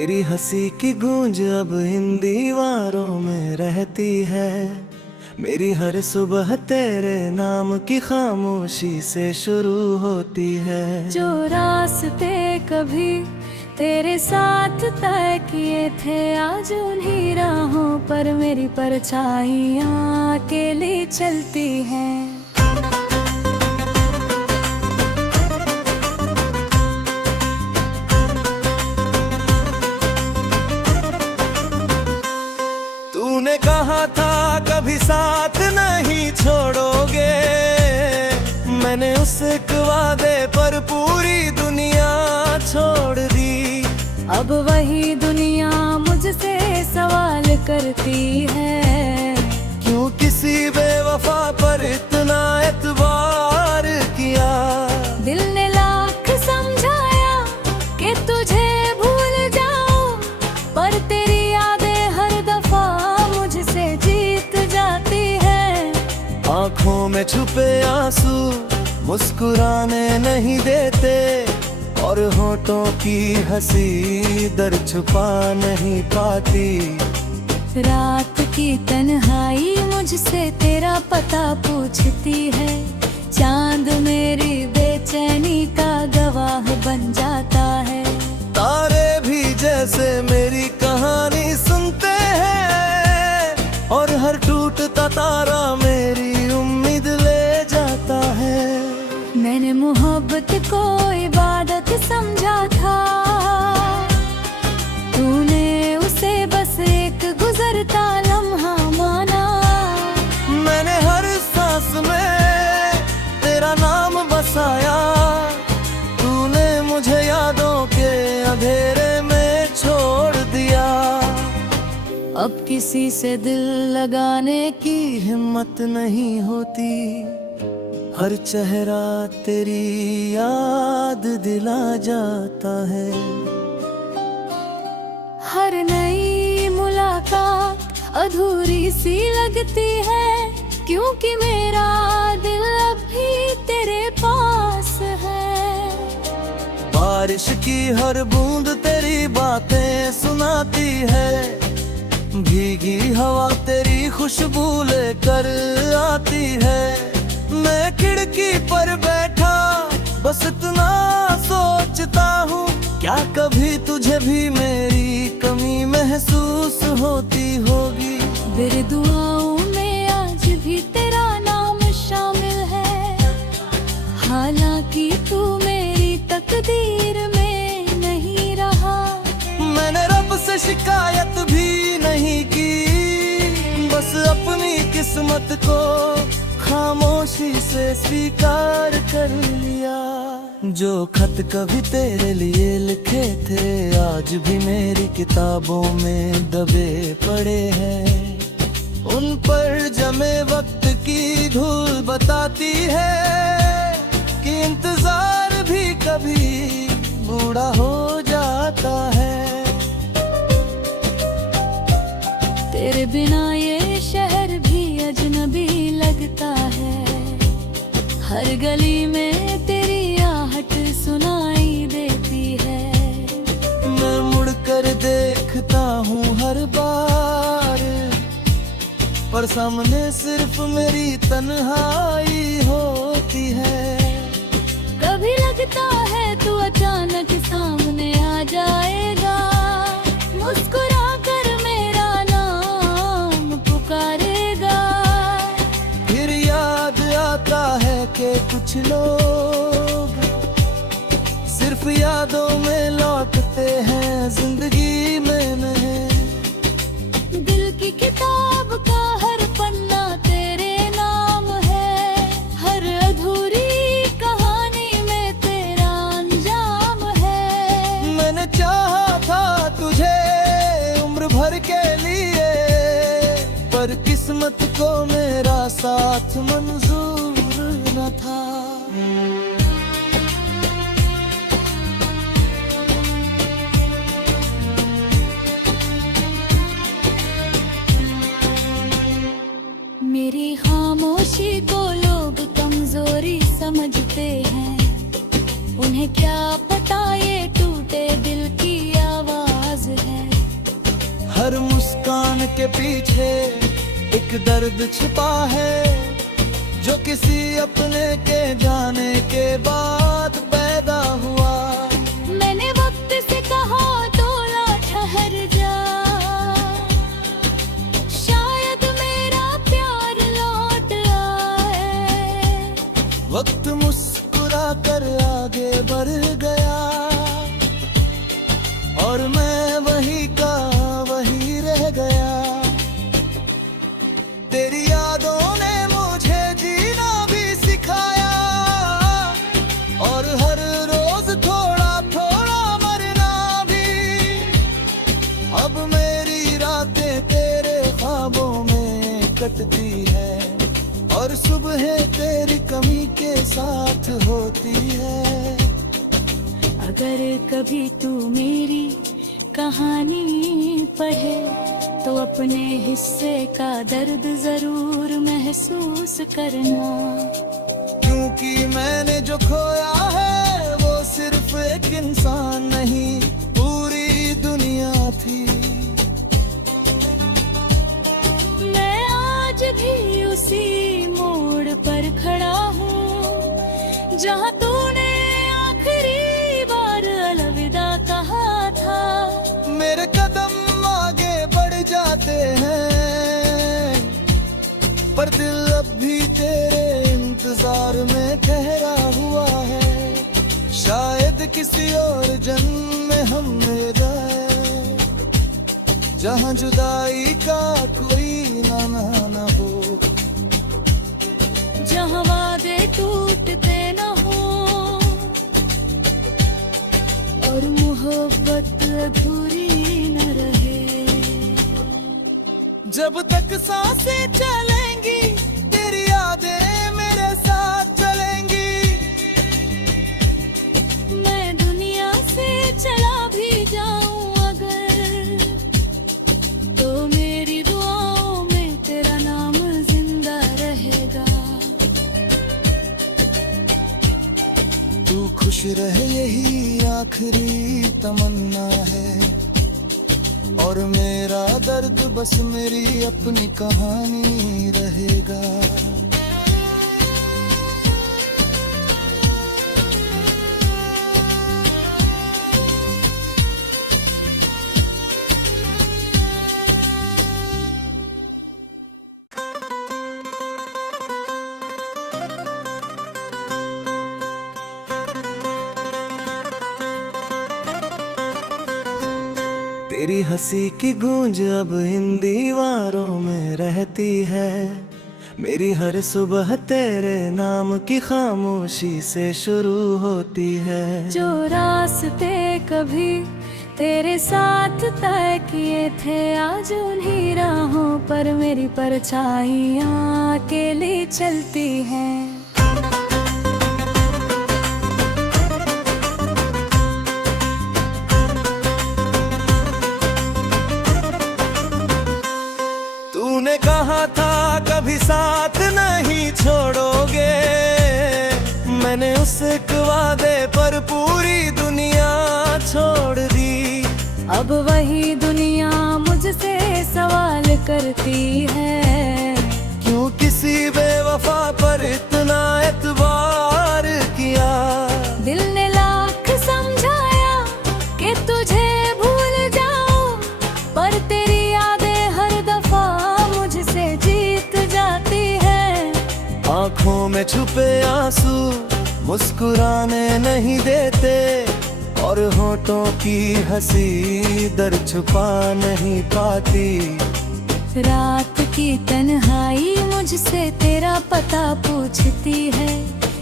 तेरी हंसी की गूंज अब इन दीवारों में रहती है। मेरी हर सुबह तेरे नाम की खामोशी से शुरू होती है। जो रास्ते कभी तेरे साथ तय किए थे, आज उन्हीं राहों पर मेरी परछाइयाँ अकेली चलती हैं। तूने कहा था कभी साथ नहीं छोड़ोगे, मैंने उस एक वादे पर पूरी दुनिया छोड़ दी। अब वही दुनिया मुझसे सवाल करती है, क्यों किसी बेवफा पर इतना एतबार किया। दिल ने लाख समझाया कि तुझे भूल जाऊं, पर तेरी यादें हर दफा मुझसे जीत जाती है। आँखों में छुपे आंसू मुस्कुराने नहीं देते, और होठों की हंसी दर्द छुपा नहीं पाती। रात की तन्हाई मुझसे तेरा पता पूछती है, चांद मेरी बेचैनी का गवाह बन जाता है। तारे भी जैसे मेरी कहानी सुनते हैं, और हर टूटता तारा मेरी उम्मीद ले जाता है। मैंने मोहब्बत को इबादत समझा था, तूने उसे बस एक गुजरता लम्हा माना। मैंने हर सांस में तेरा नाम बसाया, तूने मुझे यादों के अंधेरे में छोड़ दिया। अब किसी से दिल लगाने की हिम्मत नहीं होती, हर चेहरा तेरी याद दिला जाता है। हर नई मुलाकात अधूरी सी लगती है, क्योंकि मेरा दिल अभी तेरे पास है। बारिश की हर बूंद तेरी बातें सुनाती है, भीगी हवा तेरी खुशबू लेकर आती है। मैं खिड़की पर बैठा बस इतना सोचता हूँ, क्या कभी तुझे भी मेरी कमी महसूस होती होगी। मेरी दुआओं में आज भी तेरा नाम शामिल है, हालांकि तू मेरी तकदीर में नहीं रहा। मैंने रब से शिकायत भी नहीं की, बस अपनी किस्मत को खामोशी से स्वीकार कर लिया। जो खत कभी तेरे लिए लिखे थे, आज भी मेरी किताबों में दबे पड़े हैं। उन पर जमे वक्त की धूल बताती है कि इंतजार भी कभी बूढ़ा हो जाता है। तेरे बिना ये शहर भी अजनबी लगता है, हर गली में तेरी आहट सुनाई देती है। मैं मुड़कर देखता हूँ हर बार, पर सामने सिर्फ मेरी तन्हाई होती है। कभी लगता है तू अचानक सामने आ जाएगा, मुस्कुरा कर मेरा नाम पुकारेगा। फिर याद आता है कि कुछ लोग सिर्फ यादों में लौटते हैं, जिंदगी में नहीं। दिल की किताब का हर पन्ना तेरे नाम है, हर अधूरी कहानी में तेरा अंजाम है। मैंने चाहा था तुझे उम्र भर के लिए, पर किस्मत को मेरा साथ मंजूर न था। मेरी खामोशी को लोग कमजोरी समझते हैं, उन्हें क्या पता ये टूटे दिल की आवाज के पीछे एक दर्द छिपा है, जो किसी अपने के जाने के बाद पैदा हुआ। मैंने वक्त से कहा तोला ठहर जा, शायद मेरा प्यार लौट आए। वक्त मुस्कुरा कर आगे बढ़ गया, और मैं वही का वही रह गया। तेरी यादों ने मुझे जीना भी सिखाया, और हर रोज थोड़ा थोड़ा मरना भी। अब मेरी रातें तेरे ख्वाबों में कटती है, और सुबह तेरी कमी के साथ होती है। अगर कभी तू मेरी कहानी पढ़े तो अपने हिस्से का दर्द जरूर महसूस करना, क्योंकि मैंने जो खोया है वो सिर्फ एक इंसान नहीं, पूरी दुनिया थी। मैं आज भी उसी मोड़ पर खड़ा हूँ जहाँ तूने आखिरी बार अलविदा कहा था। मेरे कदम आगे बढ़ जाते हैं, पर दिल अब भी तेरे इंतजार में ठहरा हुआ है। शायद किसी और जन्म में हम मिल जाए, जहाँ जुदाई का कोई नाना न हो, जहाँ वादे टूटते न हो और मोहब्बत अधूरी न रहे। जब तक सांसें चलेंगी तेरी यादें मेरे साथ चलेंगी। मैं दुनिया से चला भी जाऊं अगर, तो मेरी दुआओं में तेरा नाम जिंदा रहेगा। तू खुश रहे यही आखिरी तमन्ना है, और मेरा दर्द बस मेरी अपनी कहानी रहेगा। तेरी हंसी की गूंज अब इन दीवारों में रहती है, मेरी हर सुबह तेरे नाम की खामोशी से शुरू होती है। जो रास्ते कभी तेरे साथ तय किए थे, आज उन्हीं राहों पर मेरी परछाइयाँ अकेली चलती हैं। तूने कहा था कभी साथ नहीं छोड़ोगे, मैंने उस एक वादे पर पूरी दुनिया छोड़ दी। अब वही दुनिया मुझसे सवाल करती है, क्यों किसी बेवफा पर इतना एतबार किया। दिल ने लाख समझाया कि तुझे भूल जाओ, पर तेरी यादें हर दफा मुझसे जीत जाती है। आँखों में छुपे आंसू मुस्कुराने नहीं देते, और होठों की हंसी दर्द छुपा नहीं पाती। रात की तन्हाई मुझसे तेरा पता पूछती है,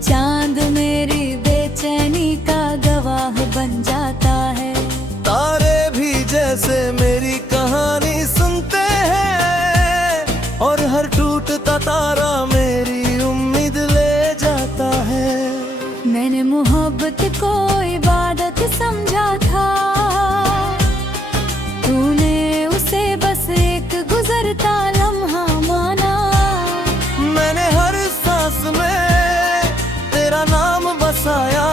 चांद मेरी बेचैनी का गवाह बन जाता है। तारे भी जैसे मेरी कहानी सुनते हैं, और हर टूटता तारा मेरी उम्मीद ले जाता है। मैंने मोहब्बत को इबादत समझा था, तूने उसे बस एक गुजरता लम्हा माना। मैंने हर सांस में तेरा नाम बसाया,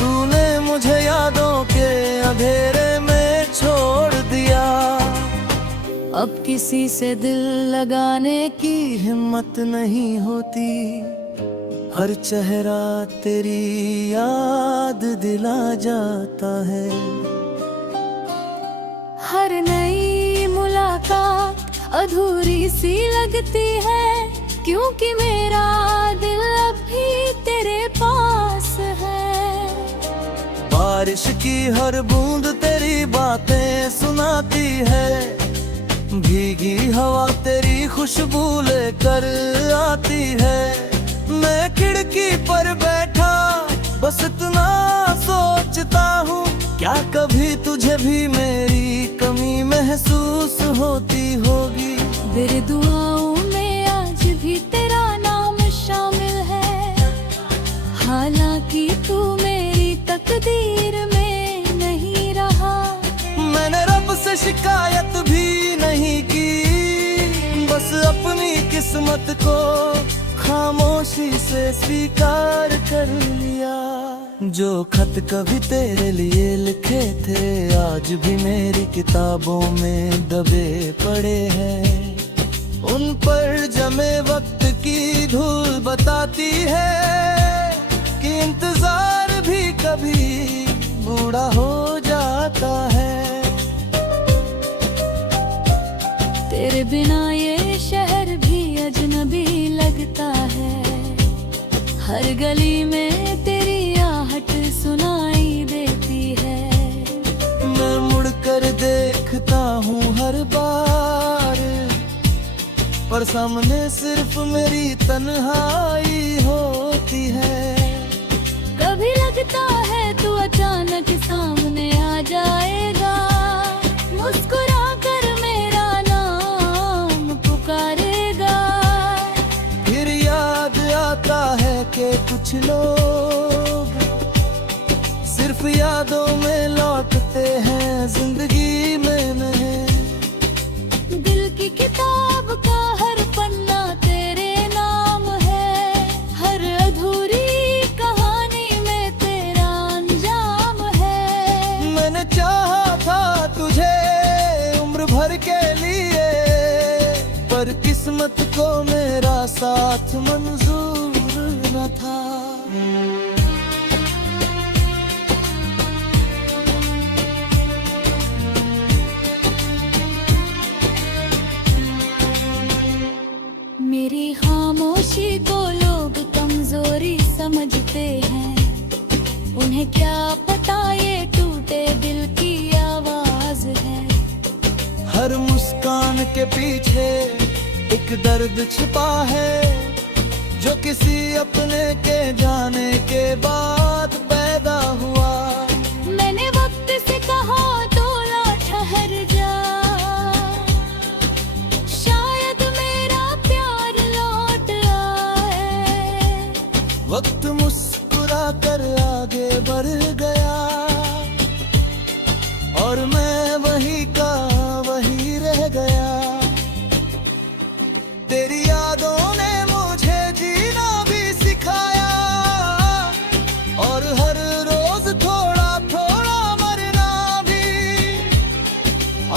तूने मुझे यादों के अंधेरे में छोड़ दिया। अब किसी से दिल लगाने की हिम्मत नहीं होती, हर चेहरा तेरी याद दिला जाता है। हर नई मुलाकात अधूरी सी लगती है, क्योंकि मेरा दिल अभी तेरे पास है। बारिश की हर बूंद तेरी बातें सुनाती है, भीगी हवा तेरी खुशबू लेकर आती है। मैं खिड़की पर बैठा बस इतना सोचता हूँ, क्या कभी तुझे भी मेरी कमी महसूस होती होगी। मेरी दुआओं में आज भी तेरा नाम शामिल है, हालांकि तू मेरी तकदीर में नहीं रहा। मैंने रब से शिकायत भी नहीं की, बस अपनी किस्मत को खामोशी से स्वीकार कर लिया। जो खत कभी तेरे लिए लिखे थे आज भी मेरी किताबों में दबे पड़े हैं। उन पर जमे वक्त की धूल बताती है कि इंतजार भी कभी बूढ़ा हो जाता है। तेरे बिना ये शहर भी अजनबी लगता है, हर गली में तेरी आहट सुनाई देती है। मैं मुड़कर देखता हूँ हर बार, पर सामने सिर्फ मेरी तन्हाई होती है। कभी लगता है तू अचानक सामने आ जाएगा, मुस्कुरा कर मेरा नाम पुकारेगा। फिर याद आता है कि कुछ लोग सिर्फ यादों में लौटते हैं, जिंदगी में नहीं। दिल की किताब का हर पन्ना तेरे नाम है, हर अधूरी कहानी में तेरा अंजाम है। मैंने चाहा था तुझे उम्र भर के लिए, पर किस्मत को मेरा साथ मंजूर न था। मेरी खामोशी को लोग कमजोरी समझते हैं, उन्हें क्या पता ये टूटे दिल की आवाज है। हर मुस्कान के पीछे एक दर्द छिपा है, जो किसी अपने के जाने के बाद पैदा हुआ। मैंने वक्त से कहा तोला ठहर जा, शायद मेरा प्यार लौट आए। वक्त मुस्कुरा कर आगे बढ़ गया, और मैं वही का वही रह गया। तेरी यादों ने मुझे जीना भी सिखाया, और हर रोज थोड़ा थोड़ा मरना भी।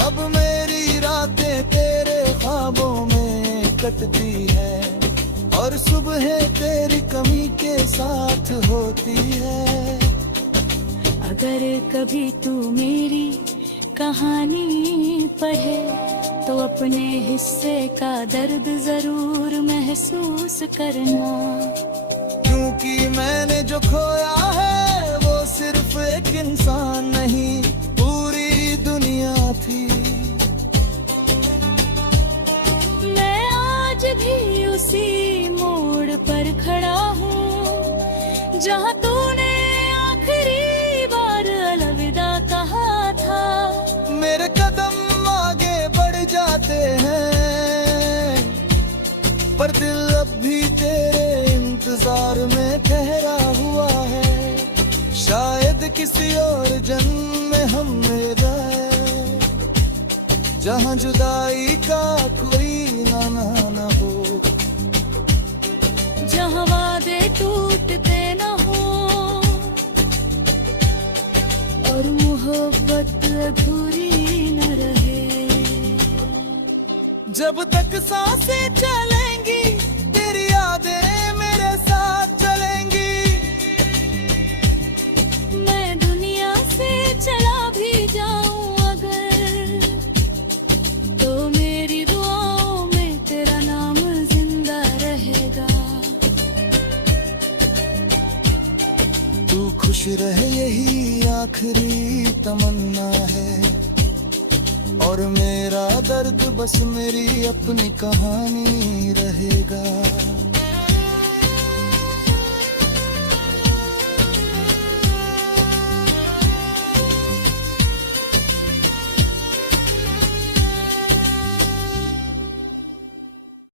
अब मेरी रातें तेरे ख्वाबों में कटती है, और सुबह तेरी कमी के साथ होती है। अगर कभी तू मेरी कहानी पढ़े तो अपने हिस्से का दर्द जरूर महसूस करना, क्योंकि मैंने जो खोया है वो सिर्फ एक इंसान नहीं, पूरी दुनिया थी। मैं आज भी उसी मोड़ पर खड़ा हूँ, जहाँ तूने आखिरी बार अलविदा कहा था। मेरे कदम आगे बढ़ जाते हैं, पर दिल अब भी तेरे इंतजार में ठहरा हुआ है। शायद किसी और जन्म में हम मिले, जहाँ जुदाई का कोई नाना न हो, जहाँ वादे टूटते न हो और मोहब्बत अधूरी न रहे। जब तक सांसें चलेंगी तेरी यादें मेरे साथ चलेंगी। मैं दुनिया से चला भी जाऊं अगर, तो मेरी दुआओं में तेरा नाम जिंदा रहेगा। तू खुश रहे यही आखिरी तमन्ना है, और मेरा दर्द बस मेरी अपनी कहानी रहेगा।